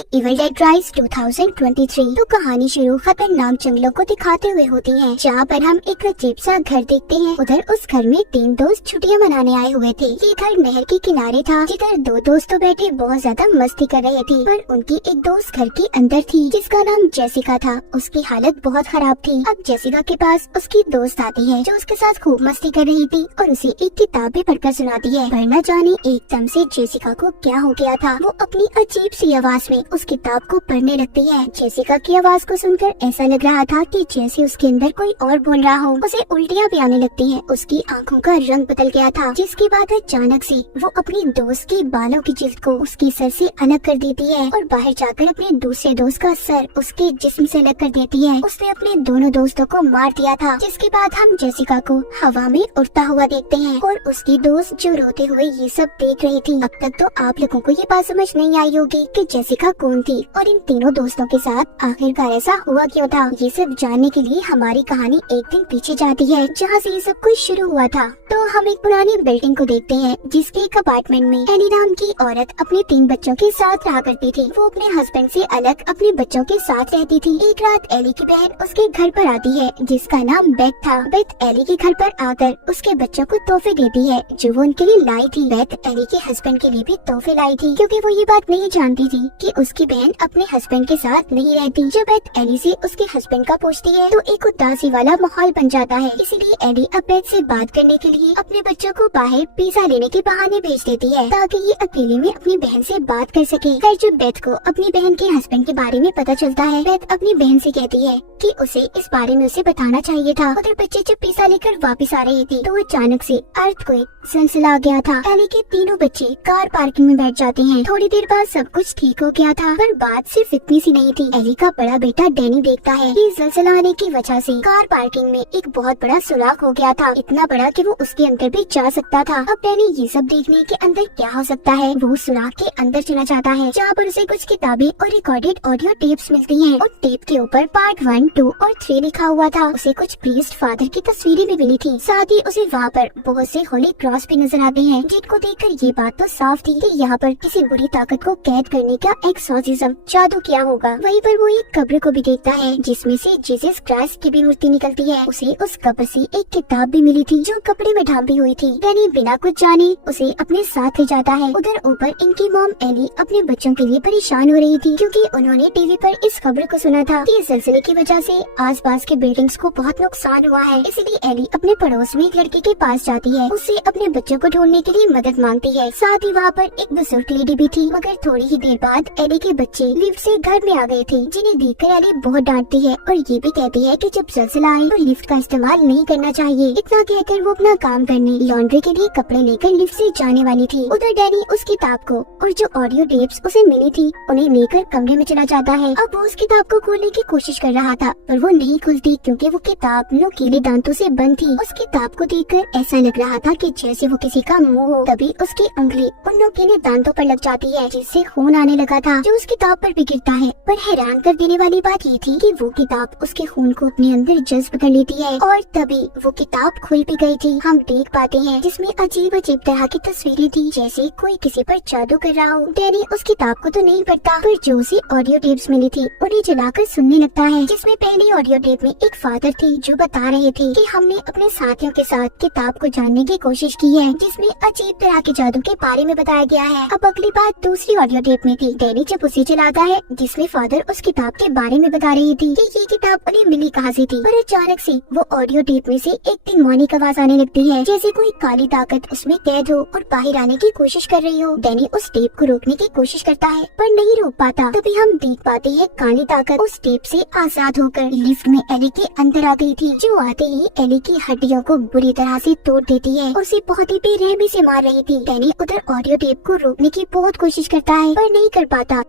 Evil dead rise 2023। तो कहानी शुरू खतरनाक जंगलों को दिखाते हुए होती है, जहाँ पर हम एक अजीब सा घर देखते हैं। उधर उस घर में 3 दोस्त छुट्टियाँ मनाने आए हुए थे। ये घर नहर के किनारे था, जिधर 2 दोस्तों बैठे बहुत ज्यादा मस्ती कर रहे थे। पर उनकी एक दोस्त घर के अंदर थी, जिसका नाम जेसिका था। उसकी हालत बहुत खराब थी। अब जेसिका के पास उसकी दोस्त आती है, जो उसके साथ खूब मस्ती कर रही थी और उसे एक किताब भी पढ़कर सुनाती है। पर न जाने एकदम से जेसिका को क्या हो गया था। वो अपनी अजीब सी आवाज में उस किताब को पढ़ने लगती है। जेसिका की आवाज को सुनकर ऐसा लग रहा था कि जैसे उसके अंदर कोई और बोल रहा हो। उसे उल्टियाँ भी आने लगती हैं। उसकी आंखों का रंग बदल गया था, जिसके बाद अचानक से वो अपनी दोस्त के बालों की जिल्द को उसके सर से अलग कर देती है और बाहर जाकर अपने दूसरे दोस्त का सर उसके जिस्म से अलग कर देती है। उसने अपने दोनों दोस्तों को मार दिया था। जिसके बाद हम जेसिका को हवा में उड़ता हुआ देखते हैं और उसकी दोस्त जो रोते हुए ये सब देख रही थी। अब तक तो आप लोगों को ये बात समझ नहीं आई होगी कि जेसिका कौन थी और इन तीनों दोस्तों के साथ आखिरकार ऐसा हुआ क्यों था। ये सब जानने के लिए हमारी कहानी एक दिन पीछे जाती है, जहाँ से ये सब कुछ शुरू हुआ था। तो हम एक पुरानी बिल्डिंग को देखते हैं, जिसके एक अपार्टमेंट में एली नाम की औरत अपने 3 बच्चों के साथ रहा करती थी। वो अपने हस्बैंड से अलग अपने बच्चों के साथ रहती थी। एक रात एली की बहन उसके घर पर आती है, जिसका नाम बेथ था। बेथ एली के घर पर आकर उसके बच्चों को तोहफे देती है, जो वो उनके लिए लाई थी। बेथ एली के हस्बैंड के लिए भी तोहफे लाई थी, क्योंकि वो ये बात नहीं जानती थी कि उसकी बहन अपने हस्बैंड के साथ नहीं रहती। जब बेथ एली से उसके हस्बैंड का पूछती है तो एक उदासी वाला माहौल बन जाता है। इसीलिए एली अब बेथ से बात करने के लिए अपने बच्चों को बाहर पिज्जा लेने के बहाने भेज देती है, ताकि ये अकेले में अपनी बहन से बात कर सके। फिर जब बेथ को अपनी बहन के हस्बैंड के बारे में पता चलता है, बेथ अपनी बहन से कहती है कि उसे इस बारे में उसे बताना चाहिए था। उधर बच्चे जब पिज्जा लेकर वापस आ रहे थे तो अचानक से अर्थक्वेक सिलसिला आ गया था। एली के तीनों बच्चे कार पार्किंग में बैठ जाते हैं। थोड़ी देर बाद सब कुछ ठीक हो गया था, पर बात सिर्फ इतनी सी नहीं थी। एली का बड़ा बेटा डैनी देखता है कि सिलसिला आने की वजह से कार पार्किंग में एक बहुत बड़ा सुराख हो गया था, इतना बड़ा कि वो उसके अंदर भी जा सकता था। अब डैनी ये सब देखने के अंदर क्या हो सकता है, वो सुराख के अंदर चला जाता है, जहाँ पर उसे कुछ किताबें और रिकॉर्डेड ऑडियो टेप्स मिलती हैं। और टेप के ऊपर पार्ट 1, 2 और 3 लिखा हुआ था। उसे कुछ प्रीस्ट फादर की तस्वीरें भी मिली थी। साथ ही उसे वहाँ पर बहुत से होली क्रॉस भी नजर आते हैं, जिनको देखकर ये बात तो साफ थी कि यहाँ पर किसी बुरी ताकत को कैद करने का एक्सोर्सिज्म जादू किया होगा। वहीं पर वो एक कब्र को भी देखता है, जिसमें से जीसस क्राइस्ट की भी मूर्ति निकलती है। उसे उस कब्र से एक किताब भी मिली थी, जो कपड़े में ढांपी हुई थी। डैनी बिना कुछ जाने उसे अपने साथ ले जाता है। उधर ऊपर इनकी मॉम एली अपने बच्चों के लिए परेशान हो रही थी, क्योंकि उन्होंने टीवी पर इस खबर को सुना था कि सिलसिले की वजह से आसपास के बिल्डिंग्स को बहुत नुकसान हुआ है। इसलिए एली अपने पड़ोस में एक लड़के के पास जाती है, उससे अपने बच्चों को ढूंढने के लिए मदद मांगती है। साथ ही वहाँ पर एक बुजुर्ग लेडी भी थी। मगर थोड़ी ही देर बाद एली के बच्चे लिफ्ट से घर में आ गए थे, जिन्हें देखकर एली बहुत डांटती है और ये भी कहती है कि जब सिलसिला आए तो लिफ्ट का इस्तेमाल नहीं करना चाहिए। इतना कहकर वो अपना काम करने लॉन्ड्री के लिए कपड़े लेकर लिफ्ट से जाने वाली थी। उधर डैनी उस किताब को और जो ऑडियो टेप्स उसे मिली थी उन्हें लेकर कमरे में चला जाता है। अब वो उस किताब को खोलने की कोशिश कर रहा था, पर वो नहीं खुलती, क्योंकि वो किताब नुकीले दांतों से बंद थी। उस किताब को देखकर ऐसा लग रहा था कि जैसे वो किसी का मुंह हो। तभी उसकी उंगली उन नुकीले दांतों पर लग जाती है, जिससे खून आने लगा था, जो उस किताब पर भी गिरता है। पर हैरान कर देने वाली बात ये थी कि वो किताब उसके खून को अपने अंदर जज्ब कर लेती है और तभी वो किताब खुल भी गई थी। हम देख पाते हैं जिसमें अजीब अजीब तरह की तस्वीरें थी, जैसे कोई किसी पर जादू कर रहा हो। डैनी उस किताब को तो नहीं पढ़ता, पर जो उसे ऑडियो टेप्स मिली थी उन्हें जलाकर सुनने लगता है, जिसमें पहली ऑडियो टेप में एक फादर थे, जो बता रहे थे कि हमने अपने साथियों के साथ किताब को जानने की कोशिश की है, जिसमें अजीब तरह के जादू के बारे में बताया गया है। अब अगली बात दूसरी ऑडियो टेप में थी। डैनी जब उसे चलाता है, जिसमें फादर उस किताब के बारे में बता रही थी कि ये किताब उन्हें मिली कहाँ से थी। पर अचानक से वो ऑडियो टेप में से एक डिमोनिक आवाज आने लगती है, जैसे कोई काली ताकत उसमें कैद हो और बाहर आने की कोशिश कर रही हो। डैनी उस टेप को रोकने की कोशिश करता है, पर नहीं रोक पाता। तभी हम देख पाते हैं काली ताकत उस टेप से आजाद होकर लिफ्ट में एली के अंदर आ गई थी, जो आते ही एली की हड्डियों को बुरी तरह से तोड़ देती है और उसे बहुत ही बेरहमी से मार रही थी। डैनी उधर ऑडियो टेप को रोकने की बहुत कोशिश करता है, पर नहीं कर पाता।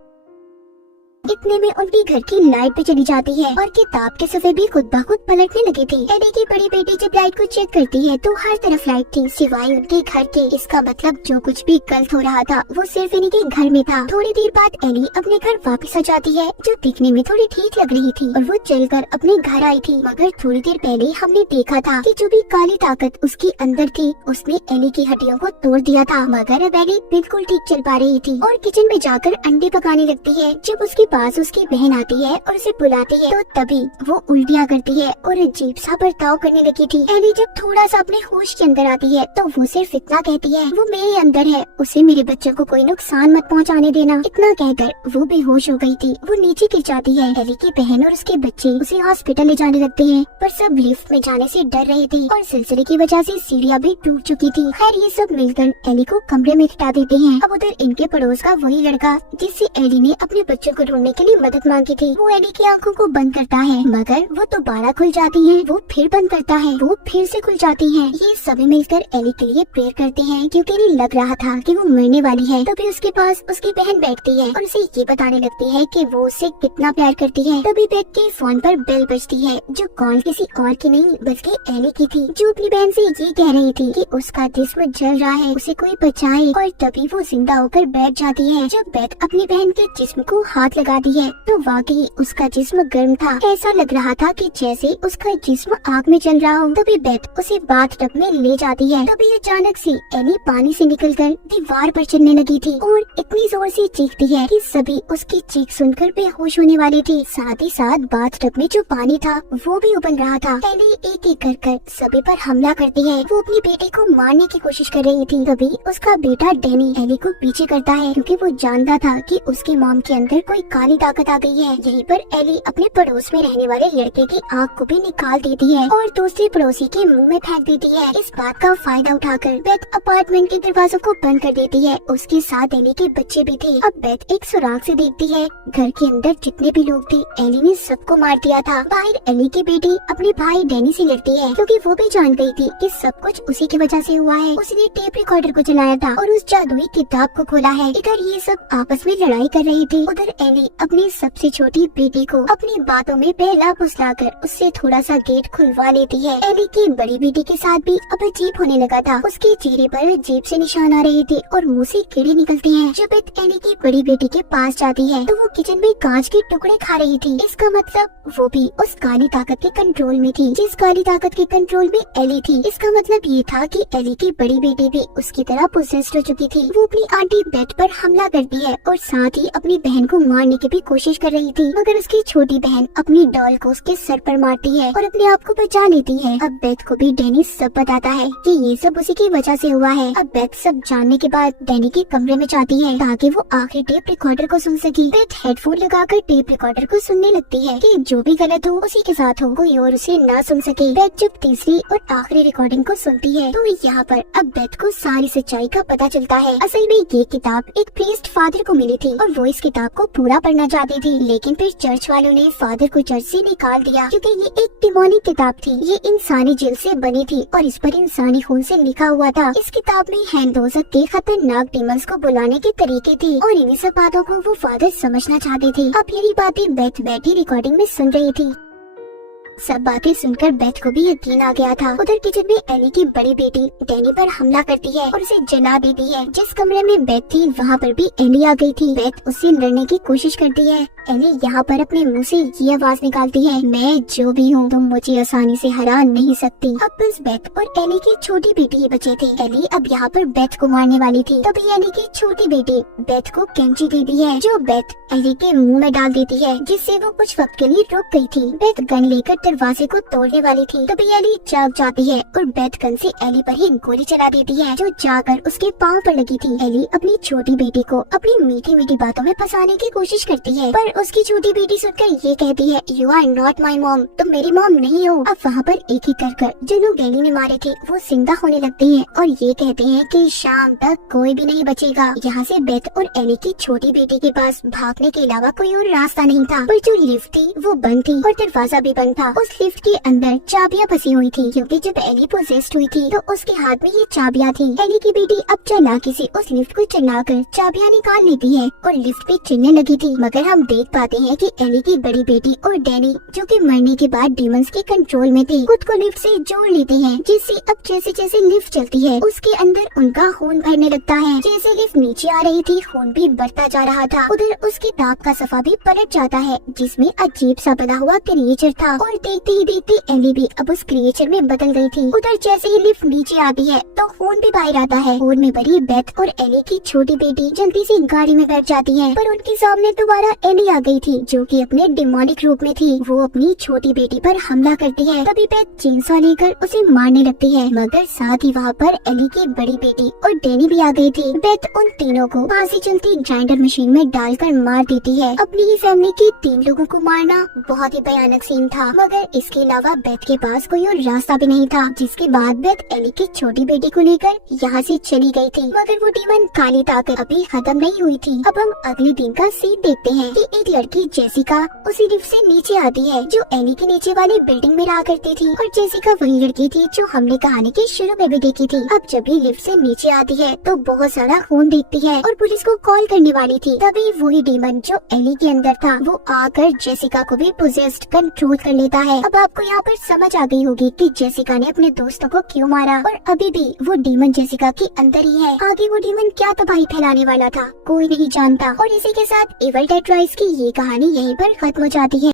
इतने में उनकी घर की लाइट भी चली जाती है और किताब के सफ़े भी खुद ब खुद पलटने लगी थी। एली की बड़ी बेटी जब लाइट को चेक करती है तो हर तरफ लाइट थी सिवाय उनके घर के। इसका मतलब जो कुछ भी गलत हो रहा था वो सिर्फ एली के घर में था। थोड़ी देर बाद एली अपने घर वापस आ जाती है जो दिखने में थोड़ी ठीक लग रही थी और वो चलकर अपने घर आई थी। मगर थोड़ी देर पहले हमने देखा था कि जो भी काली ताकत उसके अंदर थी उसने एली की हड्डियों को तोड़ दिया था। मगर अब एली बिल्कुल ठीक चल पा रही थी और किचन में जाकर अंडे पकाने लगती है। जब उसके पास उसकी बहन आती है और उसे बुलाती है तो तभी वो उल्टियाँ करती है और अजीब सा बर्ताव करने लगी थी। एली जब थोड़ा सा अपने होश के अंदर आती है तो वो सिर्फ इतना कहती है, वो मेरे अंदर है, उसे मेरे बच्चों को कोई नुकसान मत पहुंचाने देना। इतना कहकर वो बेहोश हो गई थी। वो नीचे गिर जाती है। एली की बहन और उसके बच्चे उसे हॉस्पिटल ले जाने लगते हैं पर सब लिफ्ट में जाने से डर रहे थे और सिलसिले की वजह से सीढ़ियाँ भी टूट चुकी थी। खैर ये सब मिलकर एली को कमरे में हटा देते हैं। अब उधर इनके पड़ोस का वही लड़का जिससे एली ने अपने बच्चों को ढूंढने के लिए मदद मांगी थी, वो एली की आंखों को बंद करता है मगर वो दोबारा खुल जाती हैं। वो फिर बंद करता है, वो फिर से खुल जाती हैं। ये सभी मिलकर एली के लिए प्रेयर करते हैं क्योंकि इन्हें लग रहा था कि वो मरने वाली है। तभी उसके पास उसकी बहन बैठती है और उसे ये बताने लगती है कि वो उससे कितना प्यार करती है। तभी बेट के फोन पर बेल बजती है जो कॉल किसी और की नहीं बल्कि एली की थी, जो अपनी बहन से ये कह रही थी कि उसका जिस्म जल रहा है, उसे कोई बचाए। और तभी वो जिंदा होकर बैठ जाती है। जब बेट अपनी बहन के जिस्म को हाथ लगाती है तो वाकई उसका जिस्म गर्म था। ऐसा लग रहा था कि जैसे उसका जिस्म आग में जल रहा हो। तभी बेट उसे बाथटब में ले जाती है। तभी अचानक से एली पानी से निकलकर दीवार पर चलने लगी थी और इतनी जोर से चीखती है कि सभी उसकी चीख सुनकर बेहोश होने वाले थे। साथ ही साथ बाथटब में जो पानी था वो भी उबल रहा था। एली एक एक कर सभी पर हमला करती है। वो अपनी बेटे को मारने की कोशिश कर रही थी। तभी उसका बेटा डैनी एली को पीछे करता है क्योंकि वो जानता था कि उसकी मॉम के अंदर कोई काली ताकत आ गई है। यहीं पर एली अपने पड़ोस में रहने वाले लड़के की आँख को भी निकाल देती है और दूसरे पड़ोसी के मुंह में फेंक देती है। इस बात का फायदा उठाकर बेथ अपार्टमेंट के दरवाजों को बंद कर देती है। उसके साथ एली के बच्चे भी थे। अब बेथ एक सुराग से देखती है घर के अंदर जितने भी लोग थे एली ने सबको मार दिया था। बाहर एली की बेटी अपने भाई डैनी से लड़ती है क्योंकि वो भी जान गई थी कि सब कुछ उसी की वजह से हुआ है। उसने टेप रिकॉर्डर को चलाया था और उस जादुई किताब को खोला है। इधर ये सब आपस में लड़ाई कर रही थी। उधर एली अपनी सबसे छोटी बेटी को अपनी बातों में बहला फुसलाकर उससे थोड़ा सा गेट खुलवा लेती है। एली की बड़ी बेटी के साथ भी अब अजीब होने लगा था। उसके चेहरे पर अजीब से निशान आ रहे थे और मुंह से कीड़े निकलते हैं। जब एली की बड़ी बेटी के पास जाती है तो वो किचन में कांच के टुकड़े खा रही थी। इसका मतलब वो भी उस काली ताकत के कंट्रोल में थी जिस काली ताकत के कंट्रोल में एली थी। इसका मतलब ये था कि एली की बड़ी बेटी भी उसकी तरह पोसेस्ड हो चुकी थी। वो अपनी आंटी बेथ पर हमला करती है और साथ ही अपनी बहन को मारने की भी कोशिश कर रही थी मगर उसकी छोटी बहन अपनी डॉल को उसके सर पर मारती है और अपने आप को बचा लेती है। अब बेथ को भी डैनी सब बताता है कि ये सब उसी की वजह से हुआ है। अब बेथ सब जानने के बाद डैनी के कमरे में जाती है ताकि वो आखिरी टेप रिकॉर्डर को सुन सके। बेथ हेडफोन लगाकर टेप रिकॉर्डर को सुनने लगती है कि जो भी गलत हो उसी के साथ हो, कोई और उसे ना सुन सके। बेथ जब तीसरी और आखिरी रिकॉर्डिंग को सुनती है तो यहाँ पर अब बेथ को सारी सच्चाई का पता चलता है। असल में ये किताब एक प्रीस्ट फादर को मिली थी और वो इस किताब को पूरा पढ़ना चाहती थी लेकिन फिर चर्च वालों ने फादर को चर्च से निकाल दिया क्योंकि ये एक डिमोनिक किताब थी। ये इंसानी जिल से बनी थी और इस पर इंसानी खून से लिखा हुआ था। इस किताब में हैंडोजक के खतरनाक डीमंस को बुलाने के तरीके थे और इन्हीं सब बातों को वो फादर समझना चाहते थे। अब यही बातें बेथ बैठी रिकॉर्डिंग में सुन रही थी। सब बातें सुनकर बेथ को भी यकीन आ गया था। उधर किचन में एली की बड़ी बेटी डैनी पर हमला करती है और उसे जला देती है। जिस कमरे में बेथ थी वहाँ पर भी एली आ गई थी। बेथ उससे लड़ने की कोशिश करती है। एली यहाँ पर अपने मुंह से ये आवाज निकालती है, मैं जो भी हूँ तुम मुझे आसानी से हरा नहीं सकती। अब बस बेथ और एली की छोटी बेटी ही बचे थे। एली अब यहाँ पर बेथ को मारने वाली थी। तभी एली की छोटी बेटी बेथ को कैंची दे दी है जो बेथ एली के मुंह में डाल देती है जिससे वो कुछ वक्त के लिए रुक गई थी। बेथ गन लेकर दरवाजे को तोड़ने वाली थी। तभी एली जाग जाती है और बेथ गन से एली पर ही गोली चला देती है जो जाकर उसके पाँव पर लगी थी। एली अपनी छोटी बेटी को अपनी मीठी मीठी बातों में फंसाने की कोशिश करती है पर उसकी छोटी बेटी सुनकर ये कहती है, you are not my mom, तुम मेरी मॉम नहीं हो। अब वहाँ पर एक एक कर जो लोग एली ने मारे थे वो जिंदा होने लगते हैं और ये कहते हैं कि शाम तक कोई भी नहीं बचेगा। यहाँ से बेथ और एली की छोटी बेटी के पास भागने के अलावा कोई और रास्ता नहीं था पर जो लिफ्ट थी वो बंद थी और दरवाजा भी बंद था। उस लिफ्ट के अंदर चाबियां फंसी हुई थी, क्योंकि जब एली पोजेस्ड हुई थी तो उसके हाथ में ये चाबियां थी। एली की बेटी अब चालाकी से उस लिफ्ट को चलाकर चाबियां निकाल लेती है और लिफ्ट पे चलने लगी थी, मगर हम देख पाते हैं कि एली की बड़ी बेटी और डैनी, जो कि मरने के बाद डीमंस के कंट्रोल में थे, खुद को लिफ्ट से जोड़ लेते हैं, जिससे अब जैसे जैसे लिफ्ट चलती है उसके अंदर उनका खून भरने लगता है। जैसे लिफ्ट नीचे आ रही थी खून भी बढ़ता जा रहा था। उधर उसके नाक का सफा भी पलट जाता है, जिसमें अजीब सा बना हुआ क्रिएचर था, और देखते ही देखते एली भी अब उस क्रिएचर में बदल गई थी। उधर जैसे ही लिफ्ट नीचे आती है तो खून भी बाहर आता है। खून में भरी बेथ और एली की छोटी बेटी जल्दी से गाड़ी में बैठ जाती है, पर उनके सामने दोबारा एली आ गई थी, जो कि अपने डिमोनिक रूप में थी। वो अपनी छोटी बेटी पर हमला करती है। तभी बेथ चेनसॉ लेकर उसे मारने लगती है, मगर साथ ही वहाँ पर एली की बड़ी बेटी और डैनी भी आ गई थी। बेथ उन तीनों को पास ही चलती ग्राइंडर मशीन में डालकर मार देती है। अपनी ही फैमिली के 3 लोगों को मारना बहुत ही भयानक सीन था, मगर इसके अलावा बेथ के पास कोई और रास्ता भी नहीं था। जिसके बाद बेथ एली की छोटी बेटी को लेकर यहाँ से चली गई थी, मगर वो डीमन काली ताकत अभी खत्म नहीं हुई थी। अब हम अगले दिन का सीन देखते हैं कि एक लड़की जेसिका उसी लिफ्ट से नीचे आती है, जो एली के नीचे वाली बिल्डिंग में रहा करती थी, और जेसिका वही लड़की थी जो हमने कहानी के शुरू में भी देखी थी। अब जब भी लिफ्ट से नीचे आती है तो बहुत सारा खून देखती है और पुलिस को कॉल करने वाली थी। तभी वही डीमन जो एली के अंदर था वो आकर जेसिका को भी पोजेस्ड कंट्रोल कर लेता है। अब आपको यहाँ पर समझ आ गई होगी कि जेसिका ने अपने दोस्तों को क्यों मारा, और अभी भी वो डीमन जेसिका के अंदर ही है। आगे वो डीमन क्या तबाही फैलाने वाला था कोई नहीं जानता। और इसी के साथ एविल डेड राइज की ये कहानी यहीं पर खत्म हो जाती है।